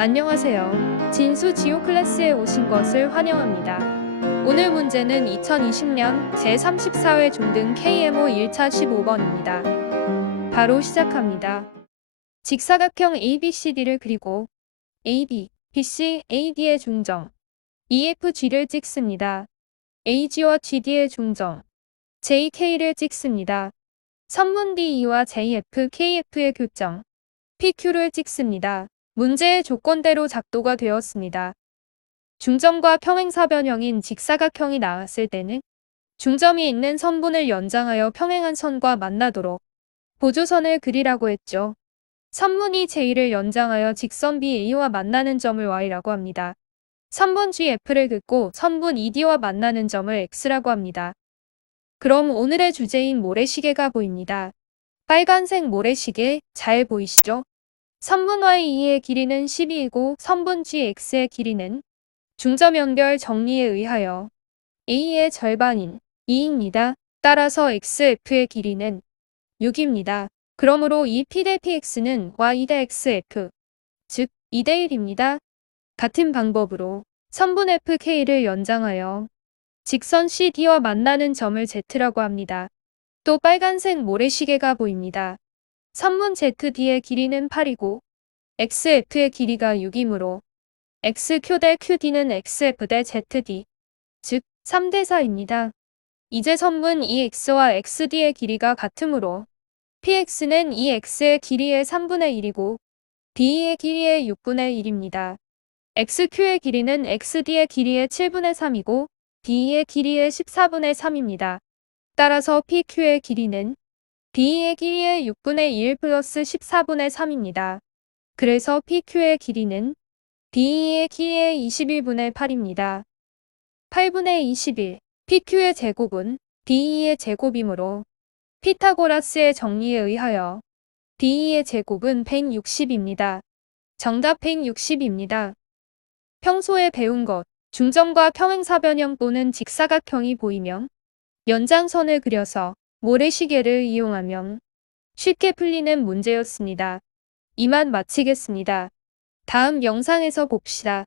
안녕하세요. 진수 지오 클래스에 오신 것을 환영합니다. 오늘 문제는 2020년 제34회 중등 KMO 1차 15번입니다. 바로 시작합니다. 직사각형 ABCD를 그리고 AB, BC, AD의 중점, EFG를 찍습니다. AG와 GD의 중점, JK를 찍습니다. 선분 DE와 JF, KF의 교점, PQ를 찍습니다. 문제의 조건대로 작도가 되었습니다. 중점과 평행사 변형인 직사각형이 나왔을 때는 중점이 있는 선분을 연장하여 평행한 선과 만나도록 보조선을 그리라고 했죠. 선분이 J를 연장하여 직선 BA와 만나는 점을 Y라고 합니다. 선분 GF를 긋고 선분 ED와 만나는 점을 X라고 합니다. 그럼 오늘의 주제인 모래시계가 보입니다. 빨간색 모래시계 잘 보이시죠? 선분 Y2의 길이는 12이고 선분 GX의 길이는 중점 연결 정리에 의하여 A의 절반인 2입니다. 따라서 XF의 길이는 6입니다. 그러므로 이 P 대 PX는 Y 대 XF, 즉 2대 1입니다. 같은 방법으로 선분 FK를 연장하여 직선 CD와 만나는 점을 Z라고 합니다. 또 빨간색 모래시계가 보입니다. 선분 ZD의 길이는 8이고 XF의 길이가 6이므로 XQ 대 QD는 XF 대 ZD, 즉 3대 4입니다. 이제 선분 EX와 XD의 길이가 같으므로 PX는 EX의 길이의 3분의 1이고 DE의 길이의 6분의 1입니다. XQ의 길이는 XD의 길이의 7분의 3이고 DE의 길이의 14분의 3입니다. 따라서 PQ의 길이는 DE의 길이의 6분의 1 플러스 14분의 3입니다. 그래서 PQ의 길이는 DE의 길이의 21분의 8입니다. 8분의 21, PQ의 제곱은 DE의 제곱이므로 피타고라스의 정리에 의하여 DE의 제곱은 160입니다. 정답 160입니다. 평소에 배운 것, 중점과 평행사 변형 또는 직사각형이 보이면 연장선을 그려서 모래시계를 이용하면 쉽게 풀리는 문제였습니다. 이만 마치겠습니다. 다음 영상에서 봅시다.